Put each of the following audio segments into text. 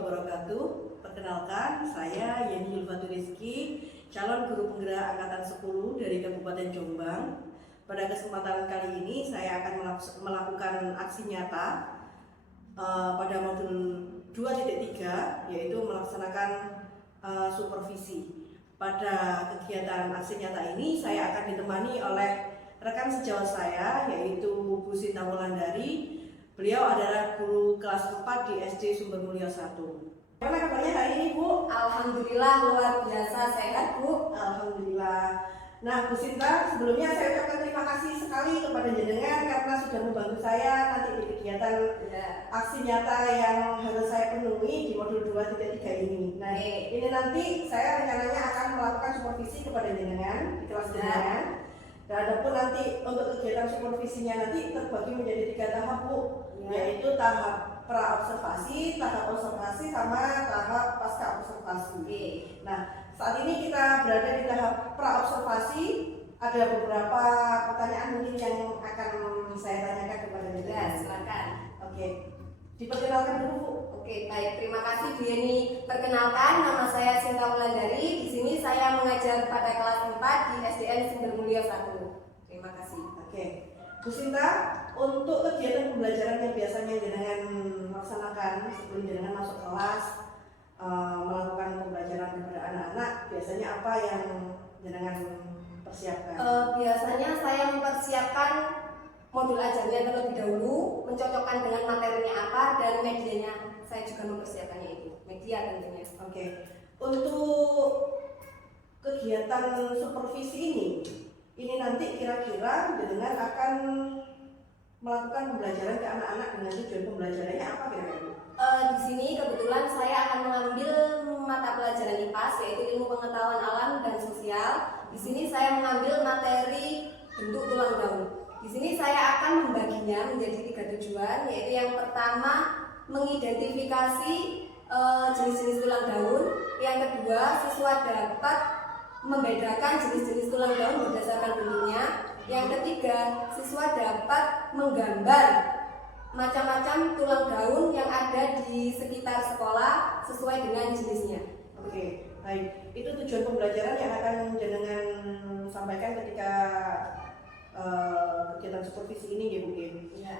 wabarakatuh. Perkenalkan, saya Yeni Yulfatu Rizky, calon guru penggerak angkatan 10 dari Kabupaten Jombang. Pada kesempatan kali ini saya akan melakukan aksi nyata pada modul 2.3, yaitu melaksanakan supervisi. Pada kegiatan aksi nyata ini saya akan ditemani oleh rekan sejawat saya, yaitu Bu Sinta Wulandari. Beliau adalah guru kelas 4 di SD Sumber Mulyo 1. Gimana kabarnya hari ini, Bu? Alhamdulillah luar biasa sehat, Bu. Alhamdulillah. Nah, Bu Sinta, sebelumnya saya ucapkan terima kasih sekali kepada jenengan karena sudah membantu saya nanti di kegiatan aksi nyata yang harus saya penuhi di modul 2.3 ini. Nah, ini nanti saya rencananya akan melakukan supervisi kepada jenengan di kelas jenengan. Dan adapun nanti untuk kegiatan supervisinya nanti terbagi menjadi 3 tahap, Bu, yaitu tahap pra-observasi, tahap observasi, sama tahap pasca observasi. Nah, saat ini kita berada di tahap pra-observasi. Ada beberapa pertanyaan mungkin yang akan saya tanyakan kepada jenengan. Silakan. Oke, diperkenalkan dulu, Bu. Oke, baik. Terima kasih, Bu Yeni. Perkenalkan, nama saya Sinta Wulandari. Di sini saya mengajar pada kelas 4 di SDN Sumber Mulyo 1. Terima kasih. Oke, Bu Sinta, untuk kegiatan pembelajaran yang biasanya jenengan laksanakan sebelum jenengan masuk kelas, melakukan pembelajaran kepada anak-anak, biasanya apa yang jenengan persiapkan? Biasanya saya mempersiapkan modul ajarnya terlebih dahulu, mencocokkan dengan materinya apa, dan medianya saya juga mempersiapkannya itu, media tentunya. Oke, untuk kegiatan supervisi ini nanti kira-kira jenengan akan melakukan pembelajaran ke anak-anak dengan tujuan pembelajarannya apa kira-kira? Di sini kebetulan saya akan mengambil mata pelajaran IPAS, yaitu ilmu pengetahuan alam dan sosial. Di sini saya mengambil materi bentuk tulang daun. Di sini saya akan membaginya menjadi 3 tujuan, yaitu yang pertama mengidentifikasi jenis-jenis tulang daun. Yang kedua, siswa dapat membedakan jenis-jenis tulang daun berdasarkan bentuknya. Yang ketiga, siswa dapat menggambar macam-macam tulang daun yang ada di sekitar sekolah sesuai dengan jenisnya. Oke, baik. Itu tujuan pembelajaran yang akan jenengan sampaikan ketika kegiatan supervisi ini, ya Bu.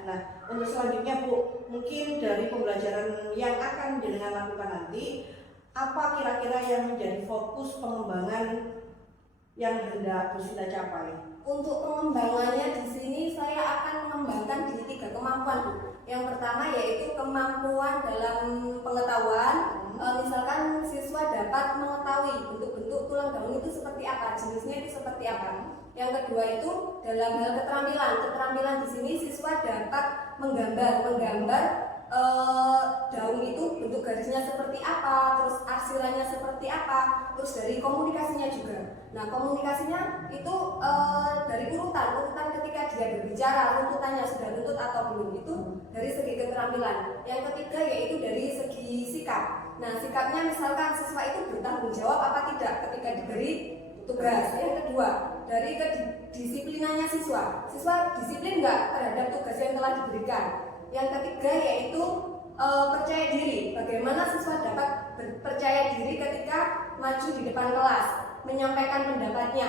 Nah, untuk selanjutnya, Bu, mungkin dari pembelajaran yang akan jenengan lakukan nanti, apa kira-kira yang menjadi fokus pengembangan yang hendak Bu Sinta capai? Untuk pengembangannya di sini saya akan mengembangkan di 3 kemampuan, Bu. Yang pertama yaitu kemampuan dalam pengetahuan. Misalkan siswa dapat mengetahui bentuk-bentuk tulang daun itu seperti apa, jenisnya itu seperti apa. Yang kedua itu dalam hal keterampilan. Keterampilan di sini siswa dapat menggambar daun itu bentuk garisnya seperti apa, terus arsirannya seperti apa, terus dari komunikasinya juga. Nah, komunikasinya itu dari urutan ketika dia berbicara, runtutannya sudah runtut atau belum, itu dari segi keterampilan. Yang ketiga yaitu dari segi sikap. Nah, sikapnya misalkan siswa itu bertanggung jawab apa tidak ketika diberi tugas. Yang kedua, dari kedisiplinannya siswa disiplin nggak terhadap tugas yang telah diberikan. Yang ketiga yaitu percaya diri. Bagaimana siswa dapat percaya diri ketika maju di depan kelas, menyampaikan pendapatnya,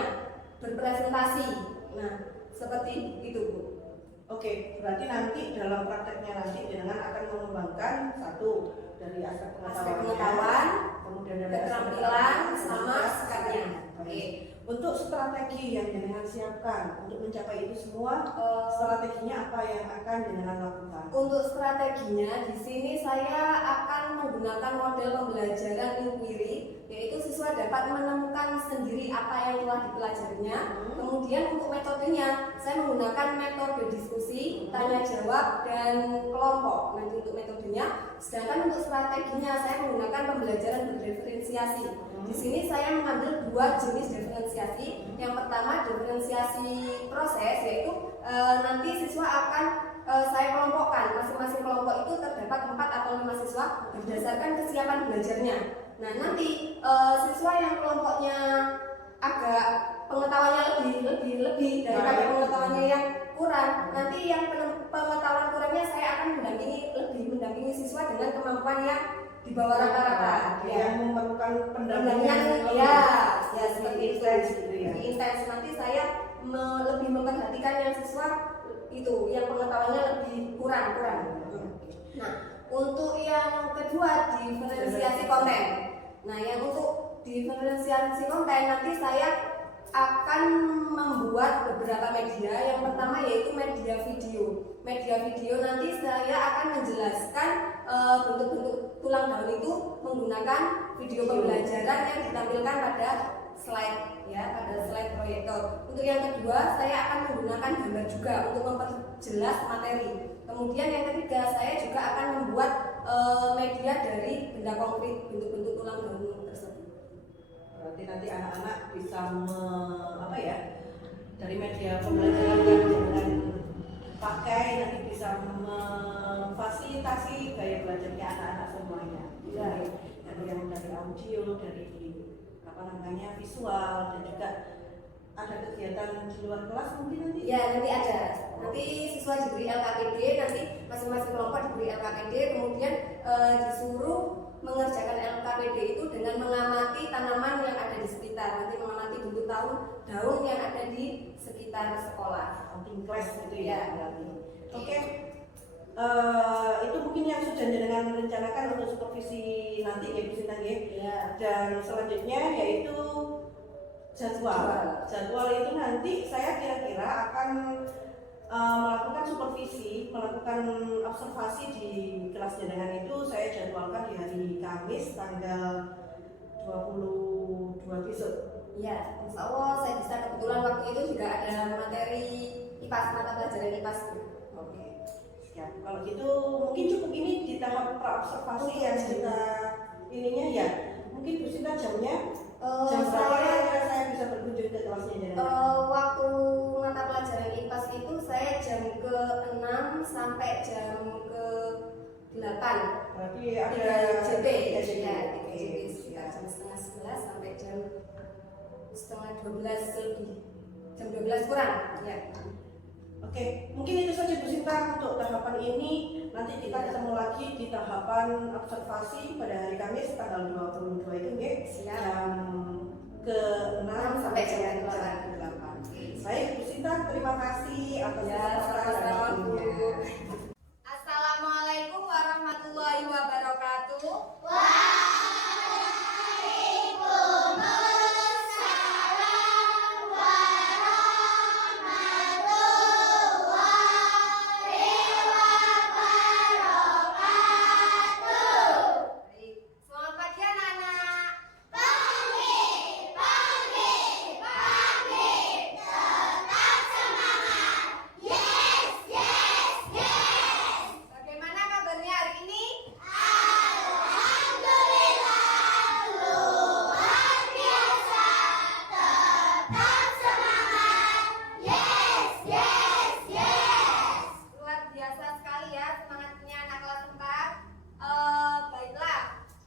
berpresentasi. Nah, seperti itu, Bu. Oke, berarti nanti dalam prakteknya nanti jenengan akan mengembangkan satu dari aspek pengetahuan, kemudian dari keterampilan, sama sikapnya. Oke. Untuk strategi yang jenengan siapkan untuk mencapai itu semua, strateginya apa yang akan jenengan lakukan? Untuk strateginya di sini saya akan menggunakan model pembelajaran inquiry, yaitu siswa dapat menemukan sendiri apa yang telah dipelajarinya. Kemudian untuk metodenya saya menggunakan metode diskusi, tanya jawab, dan kelompok. Nanti untuk metodenya, sedangkan untuk strateginya saya menggunakan pembelajaran berdiferensiasi. Di sini saya mengambil 2 jenis diferensiasi. Yang pertama diferensiasi proses, yaitu nanti siswa akan saya kelompokkan. Masing-masing kelompok itu terdapat 4 atau 5 siswa berdasarkan kesiapan belajarnya. Nah, nanti siswa yang kelompoknya agak pengetahuannya lebih daripada pengetahuannya yang kurang, nanti yang pengetahuan kurangnya saya akan mendampingi siswa dengan kemampuan yang di bawah rata-rata. Yang memerlukan pendampingan Pendampingan, ya seperti itu. intens gitu ya. Lebih intens. Nanti saya lebih memperhatikan yang siswa itu yang pengetahuannya lebih kurang. Nah, untuk yang kedua diferensiasi konten. Nah, yang untuk diferensiasi konten nanti saya akan membuat beberapa media. Yang pertama yaitu media video. Media video nanti saya akan menjelaskan bentuk-bentuk tulang daun itu menggunakan video pembelajaran yang ditampilkan pada slide ya, pada slide proyektor. Untuk yang kedua saya akan menggunakan gambar juga untuk memperjelas materi. Kemudian yang ketiga saya juga akan membuat media dari benda konkret, bentuk-bentuk tulang daun tersebut. Berarti nanti anak-anak bisa dari media pembelajaran yang dengan pakai nanti bisa memfasilitasi gaya belajarnya anak-anak semuanya. Dari yang dari audio, dari visual, dan juga ada kegiatan di luar kelas mungkin nanti. Ya, nanti ada. Nanti siswa diberi LKPD, nanti masing-masing kelompok diberi LKPD, kemudian disuruh mengerjakan LKPD itu dengan mengamati tanaman yang ada di sekitar, nanti mengamati bentuk daun yang ada di sekitar sekolah. Outing class gitu ya. Oke. Itu mungkin yang sudah dengan merencanakan untuk supervisi nanti ya Bu Sinta ya. Dan selanjutnya yaitu jadwal itu nanti saya kira-kira akan melakukan supervisi, melakukan observasi di kelas jenengan itu saya jadwalkan di hari Kamis tanggal 22 besok. Ya, insya Allah saya bisa, kebetulan waktu itu juga ada materi IPAS, mata pelajaran IPAS. Oke, siap. Kalau gitu mungkin cukup ini di tahap praobservasi yang kita ininya ya. Mungkin Bu Sinta jamnya jam berapa saya bisa berkunjung ke kelasnya jenengan? Waktu mata pelajaran IPAS itu saya jam ke-6 sampai jam ke-8. Berarti ada 3 JP. ya, 3 JP sekitar jam setengah 11 sampai jam setengah 12 lebih, jam 12 kurang ya. Oke, mungkin itu saja Bu Sinta untuk tahapan ini. Nanti kita ketemu lagi di tahapan observasi pada hari Kamis tanggal 22 itu ya. Jam ke-6 sampai jam ke-8. Baik Bu Sinta, terima kasih atas kesempatan dan waktunya. Assalamualaikum warahmatullahi wabarakatuh. Bagaimana kabarnya hari ini? Luar biasa sekali ya semangatnya anak kelas 4. Baiklah,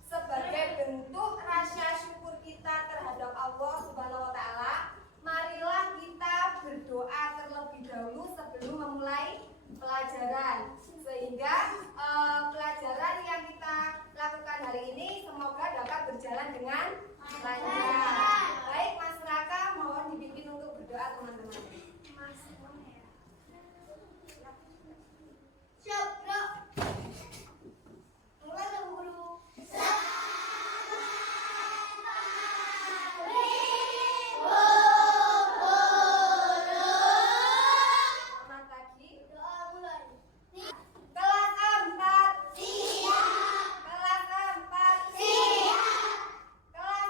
sebagai bentuk rasa syukur kita terhadap Allah Subhanahu wa taala, marilah kita berdoa terlebih dahulu sebelum memulai pelajaran, sehingga pelajaran yang kita lakukan hari ini semoga dapat berjalan dengan lancar. Baik, Mas Raka, mohon dipimpin untuk berdoa teman-teman. Selamat pagi. Kelas 4 siap. Kelas 4 siap. Kelas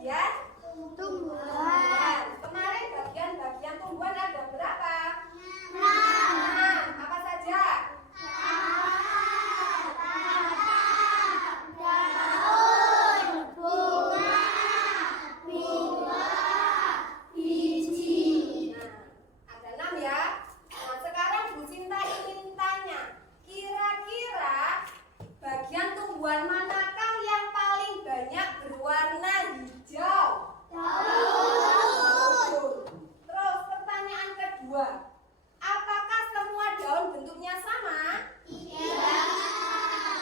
bagian tumbuhan. Kemarin bagian tumbuhan ada berapa? 6. Apa saja? Ada 6 ya. Nah, sekarang Bu Sinta ingin tanya, kira-kira bagian tumbuhan manakah yang paling banyak berwarna hijau? Terus pertanyaan kedua, apakah semua daun bentuknya sama?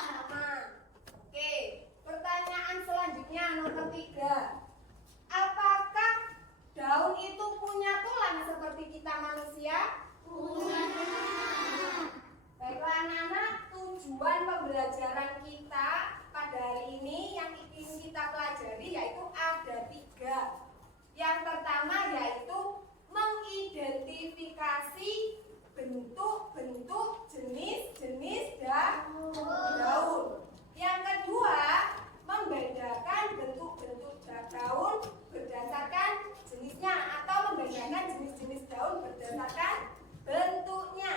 Sama. Oke, pertanyaan selanjutnya nomor 3. Apakah daun itu punya tulang seperti kita manusia? Baiklah anak-anak, tujuan pembelajaran kita pada hari ini yang ingin kita pelajari yaitu ada 3. Yang pertama yaitu mengidentifikasi bentuk-bentuk jenis-jenis daun. Yang kedua, membedakan bentuk-bentuk daun berdasarkan jenisnya atau membedakan jenis-jenis daun berdasarkan bentuknya.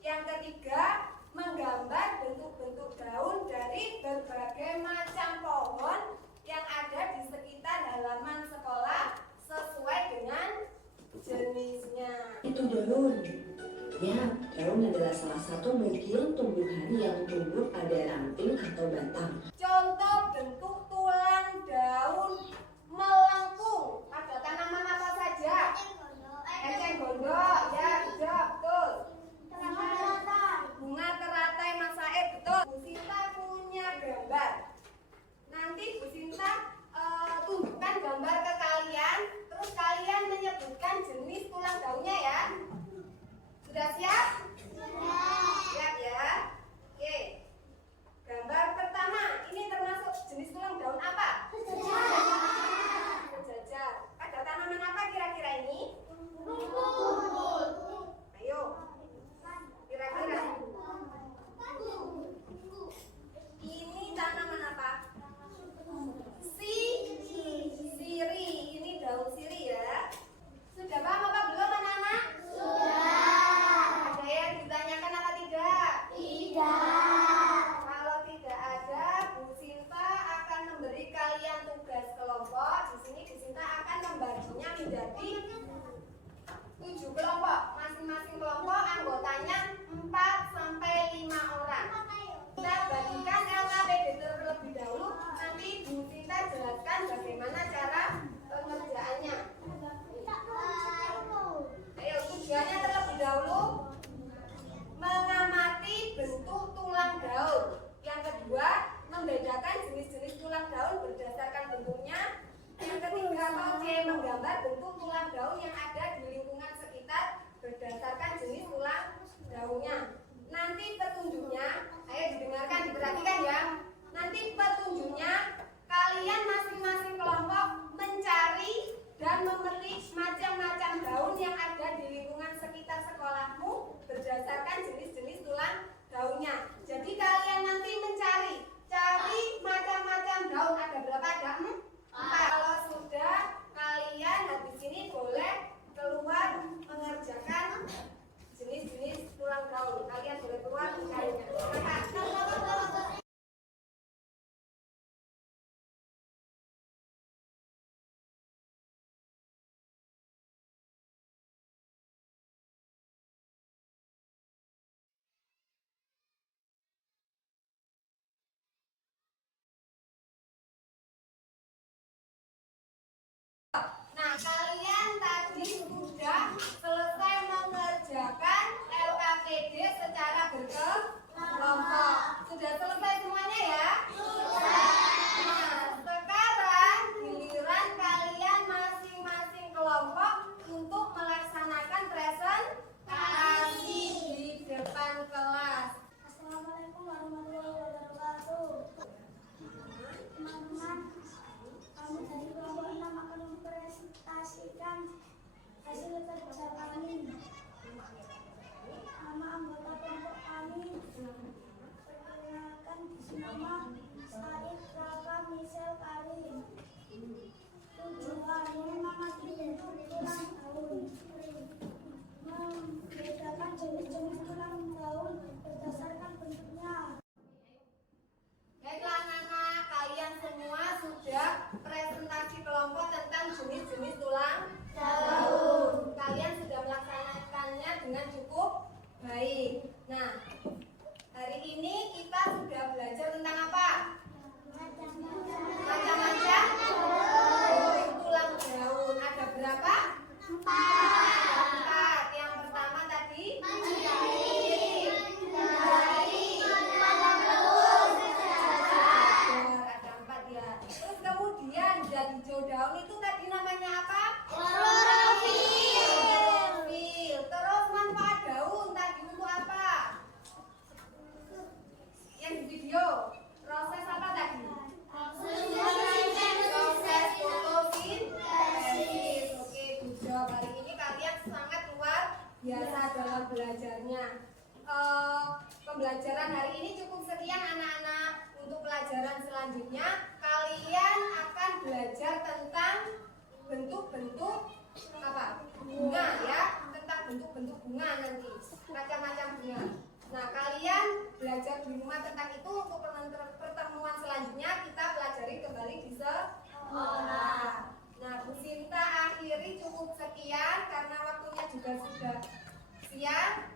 Yang ketiga, menggambar bentuk-bentuk daun dari berbagai macam pohon yang ada di sekitar halaman sekolah sesuai dengan jenisnya. Itu daun. Ya, daun adalah salah satu bagian tumbuhan yang tumbuh pada ranting atau batang. Contoh bentuk tulang daun melengkung. Ada tanaman apa saja? Eceng gondok, ya betul. Bunga teratai masae, betul. Bu Sinta punya gambar. Nanti Bu Sinta tunjukkan gambar ke kalian, terus kalian menyebutkan jenis tulang daunnya ya. Sudah siap? Siap ya. Oke. Gambar pertama, ini termasuk jenis tulang daun apa? Sejajar. Ada tanaman apa kira-kira ini? Ayo. Kira-kira. Ini tanaman apa? Siri. Ini daun siri ya. Sudah paham apa belum anak-anak? Ada yang ditanyakan apa tidak? Kalau tidak ada, Bu Sinta akan memberi kalian tugas kelompok. Di sini Bu Sinta akan membaginya menjadi 7 kelompok. Masing-masing kelompok anggotanya 4 sampai 5 orang. Kita bagikan LKPD terlebih dahulu. Nanti Bu Sinta jelaskan bagaimana cara pengerjaannya. Ayo, tujuannya terlebih dahulu mengamati bentuk tulang daun. Yang kedua, membedakan jenis-jenis tulang daun berdasarkan bentuknya. Yang ketiga, menggambar bentuk tulang daun yang ada di lingkungan sekitar berdasarkan jenis tulang daunnya. Nanti petunjuknya, ayo didengarkan, diperhatikan ya. Nanti petunjuknya, kalian masing-masing kelompok mencari dan memetik macam-macam daun yang ada di lingkungan sekitar sekolahmu berdasarkan jenis-jenis tulang daunnya. Jadi kalian nanti cari macam-macam daun. Ada berapa? Ada 4. Kalau sudah, kalian habis ini boleh keluar mengerjakan jenis-jenis tulang daun. Kalian boleh keluar mencarinya. Nah, kalian tadi sudah selesai mengerjakan LKPD secara berkelompok. Sudah selesai semuanya ya? Nah, sekarang giliran kalian masing-masing kelompok untuk melaksanakan presentasi di depan kelas. Assalamualaikum warahmatullahi wabarakatuh. Teman-teman, kami dari kelompok 6 akan mempresentasikan hasil kerja kami. Nama anggota kelompok kami perkenalkan, nama Said Raka Misel Karim. kelompok tentang jenis-jenis tulang daun. Kalian sudah melaksanakannya dengan cukup baik. Nah, hari ini kita sudah belajar tentang apa? Macam-macam tulang daun. Ada berapa? 4. Yang pertama tadi ada 4 ya. Terus kemudian zat hijau daun itu tadi namanya apa? Klorofil. Terus manfaat daun tadi untuk apa? Yang di video proses apa tadi? Proses fotosintesis. Oke, good job. Hari ini kalian sangat luar biasa dalam belajarnya. Pembelajaran hari ini cukup sekian anak-anak. Untuk pelajaran selanjutnya kalian akan belajar tentang bentuk-bentuk apa? Bunga ya, tentang bentuk-bentuk bunga nanti. Macam-macam bunga. Nah, kalian belajar di rumah tentang itu. Untuk pertemuan selanjutnya kita pelajari kembali di sekolah. Nah, Bu Sinta akhiri cukup sekian karena waktunya juga sudah siang.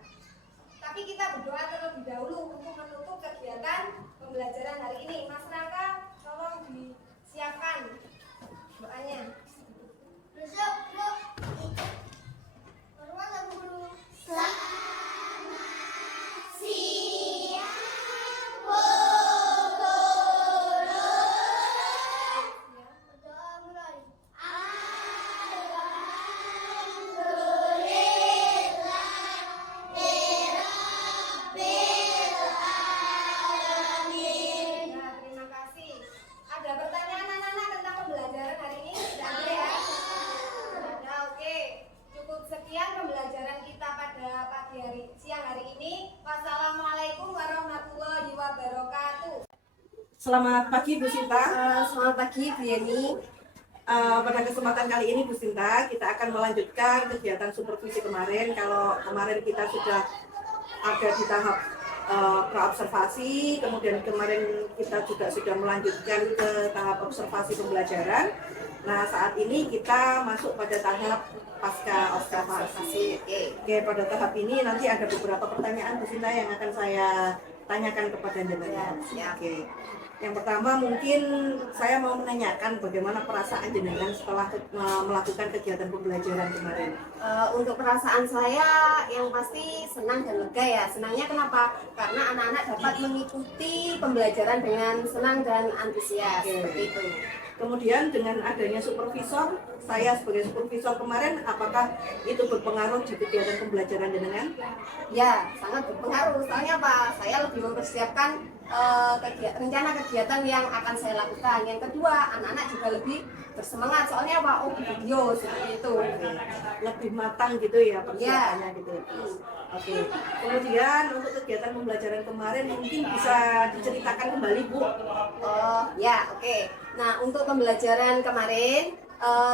Tapi kita berdoa terlebih dahulu untuk menutup kegiatan pembelajaran hari ini. Mas Raka, tolong disiapkan doanya. Besok, Bu. Baruan lah, Bu Guru. Selamat siang, Bu Guru. Berdoa mulai. Ya, terima kasih. Ada pertanyaan anak-anak tentang pembelajaran hari ini? Tidak ada ya? Tidak ada, oke. Cukup sekian pembelajaran kita pada siang hari ini. Wassalamualaikum warahmatullahi wabarakatuh. Selamat pagi Bu Sinta. Selamat pagi Bu Yeni. Pada kesempatan kali ini Bu Sinta, kita akan melanjutkan kegiatan supervisi kemarin. Kalau kemarin kita sudah ada di tahap praobservasi, kemudian kemarin kita juga sudah melanjutkan ke tahap observasi pembelajaran. Nah, saat ini kita masuk pada tahap pasca observasi. Oke, pada tahap ini nanti ada beberapa pertanyaan Bu Sinta yang akan saya tanyakan kepada jenengan. Oke. Yang pertama mungkin saya mau menanyakan bagaimana perasaan jenengan setelah melakukan kegiatan pembelajaran kemarin. Untuk perasaan saya yang pasti senang dan lega ya. Senangnya kenapa? Karena anak-anak dapat mengikuti pembelajaran dengan senang dan antusias. Seperti itu. Kemudian dengan adanya supervisor, saya sebagai supervisor kemarin, apakah itu berpengaruh di kegiatan pembelajaran jenengan? Ya, sangat berpengaruh. Soalnya apa? Saya lebih mempersiapkan rencana kegiatan yang akan saya lakukan. Yang kedua, anak-anak juga lebih bersemangat. Soalnya apa? Oh, video seperti itu. Lebih matang gitu ya persiapannya gitu. Oke. Kemudian untuk kegiatan pembelajaran kemarin mungkin bisa diceritakan kembali Bu. Oh, ya, oke. Nah, untuk pembelajaran kemarin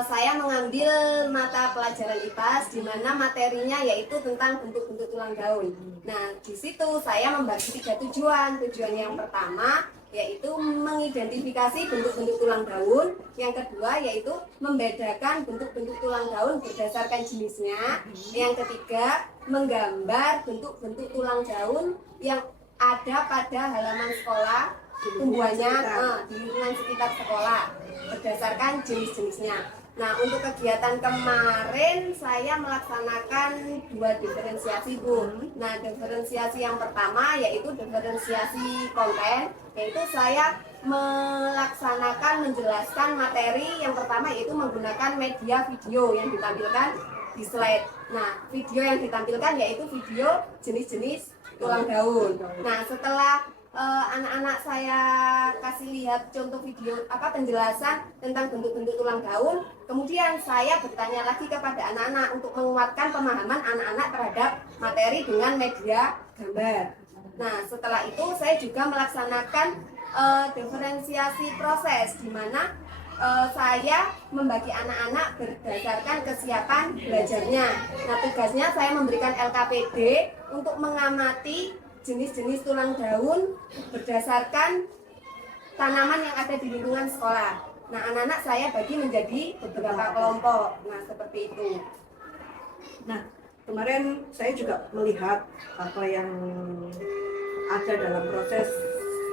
saya mengambil mata pelajaran IPAS di mana materinya yaitu tentang bentuk-bentuk tulang daun. Nah, di situ saya membagi 3 tujuan. Tujuan yang pertama yaitu mengidentifikasi bentuk-bentuk tulang daun. Yang kedua yaitu membedakan bentuk-bentuk tulang daun berdasarkan jenisnya. Yang ketiga, menggambar bentuk-bentuk tulang daun yang ada pada halaman sekolah, tumbuhannya di lingkungan sekitar sekolah berdasarkan jenis-jenisnya. Nah, untuk kegiatan kemarin saya melaksanakan 2 diferensiasi Bu. Nah, diferensiasi yang pertama yaitu diferensiasi konten, yaitu saya menjelaskan materi yang pertama yaitu menggunakan media video yang ditampilkan di slide. Nah, video yang ditampilkan yaitu video jenis-jenis tulang daun. Nah, setelah anak-anak saya kasih lihat contoh video penjelasan tentang bentuk-bentuk tulang daun, kemudian saya bertanya lagi kepada anak-anak untuk menguatkan pemahaman anak-anak terhadap materi dengan media gambar. Nah, setelah itu saya juga melaksanakan diferensiasi proses di mana saya membagi anak-anak berdasarkan kesiapan belajarnya. Nah, tugasnya saya memberikan LKPD untuk mengamati jenis-jenis tulang daun berdasarkan tanaman yang ada di lingkungan sekolah. Nah, anak-anak saya bagi menjadi beberapa kelompok. Nah, seperti itu. Nah, kemarin saya juga melihat apa yang ada dalam proses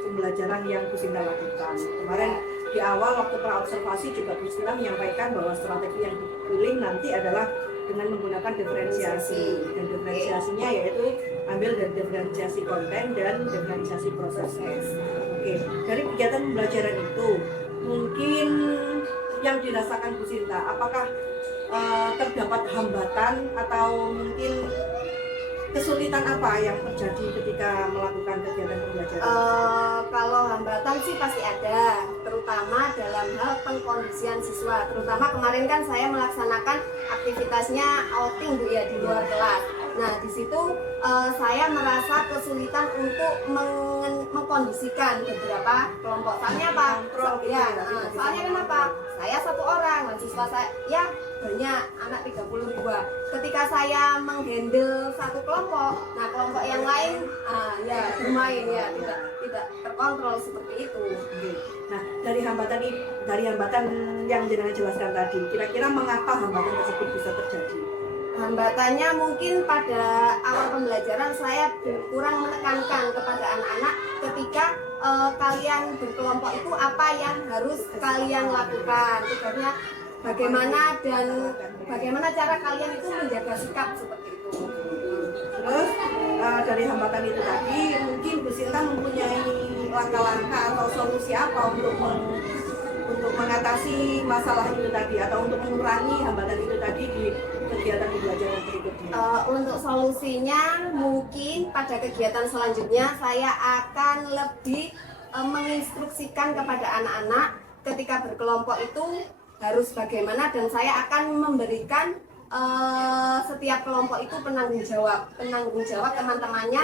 pembelajaran yang Bu Sinta lakukan. Kemarin di awal waktu praobservasi juga Bu Sinta menyampaikan bahwa strategi yang dipilih nanti adalah dengan menggunakan diferensiasi. Dan diferensiasinya yaitu ambil dari diferensiasi konten dan diferensiasi proses. Oke, dari kegiatan pembelajaran itu mungkin yang dirasakan Bu Sinta, apakah terdapat hambatan atau mungkin kesulitan apa yang terjadi ketika melakukan kegiatan pembelajaran? Kalau hambatan sih pasti ada, terutama dalam hal pengkondisian siswa. Terutama kemarin kan saya melaksanakan aktivitasnya outing Bu ya di luar kelas. Nah, di situ saya merasa kesulitan untuk mengkondisikan beberapa kelompok. Soalnya apa? Soalnya kenapa? Saya satu orang, dan siswa saya ya banyak, anak 32. Ketika saya menghandle satu kelompok, nah kelompok yang lain ya bermain ya tidak terkontrol seperti itu. Nah, dari hambatan yang jenengan jelaskan tadi, kira-kira mengapa hambatan tersebut bisa terjadi? Hambatannya mungkin pada awal pembelajaran saya kurang menekankan kepada anak-anak ketika kalian berkelompok itu apa yang harus kalian lakukan, tugasnya bagaimana dan bagaimana cara kalian itu menjaga sikap seperti itu. Terus dari hambatan itu tadi, mungkin Bu Sinta mempunyai langkah-langkah atau solusi apa untuk mengatasi masalah itu tadi atau untuk mengurangi hambatan itu tadi di kegiatan pembelajaran berikutnya? Untuk solusinya mungkin pada kegiatan selanjutnya saya akan lebih menginstruksikan kepada anak-anak ketika berkelompok itu harus bagaimana, dan saya akan memberikan setiap kelompok itu penanggung jawab teman-temannya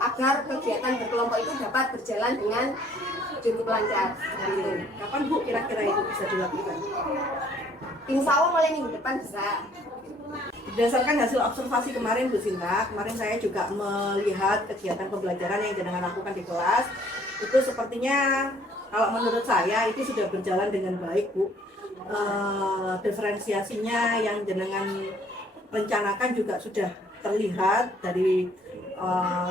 agar kegiatan berkelompok itu dapat berjalan dengan cukup lancar. Kapan Bu kira-kira itu bisa dilakukan? Insya Allah mulai minggu depan bisa. Berdasarkan hasil observasi kemarin Bu Sinta, kemarin saya juga melihat kegiatan pembelajaran yang jenengan lakukan di kelas. Itu sepertinya kalau menurut saya itu sudah berjalan dengan baik Bu. Diferensiasinya yang jenengan rencanakan juga sudah terlihat dari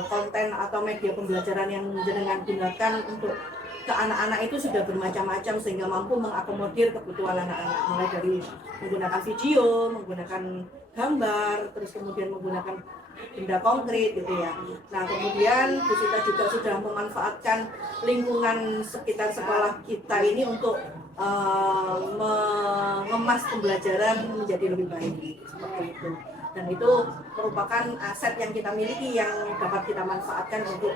konten atau media pembelajaran yang jenengan gunakan untuk ke anak-anak itu sudah bermacam-macam sehingga mampu mengakomodir kebutuhan anak-anak, mulai dari menggunakan video, menggunakan gambar, terus kemudian menggunakan benda konkret gitu ya. Nah, kemudian Bu Sinta juga sudah memanfaatkan lingkungan sekitar sekolah kita ini untuk mengemas pembelajaran menjadi lebih baik seperti itu. Dan itu merupakan aset yang kita miliki yang dapat kita manfaatkan untuk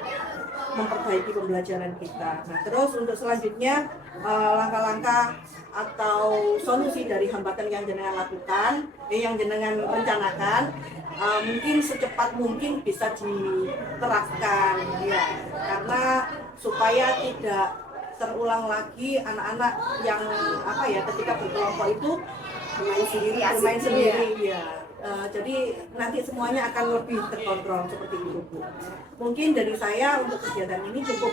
memperbaiki pembelajaran kita. Nah, terus untuk selanjutnya langkah-langkah atau solusi dari hambatan yang jenengan lakukan, yang jenengan rencanakan, mungkin secepat mungkin bisa diterapkan ya, karena supaya tidak terulang lagi anak-anak yang ketika berkelompok itu bermain sendiri ya. Jadi nanti semuanya akan lebih terkontrol seperti itu Bu. Mungkin dari saya untuk kegiatan ini cukup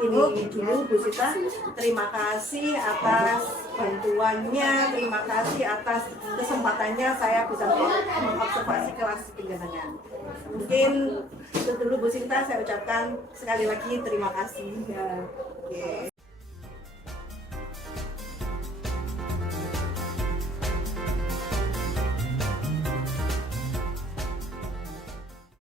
ini dulu Bu Sinta. Terima kasih atas bantuannya, terima kasih atas kesempatannya saya bisa mengobservasi kelas penjenengan. Mungkin itu dulu Bu Sinta, saya ucapkan sekali lagi terima kasih. Ya. Oke.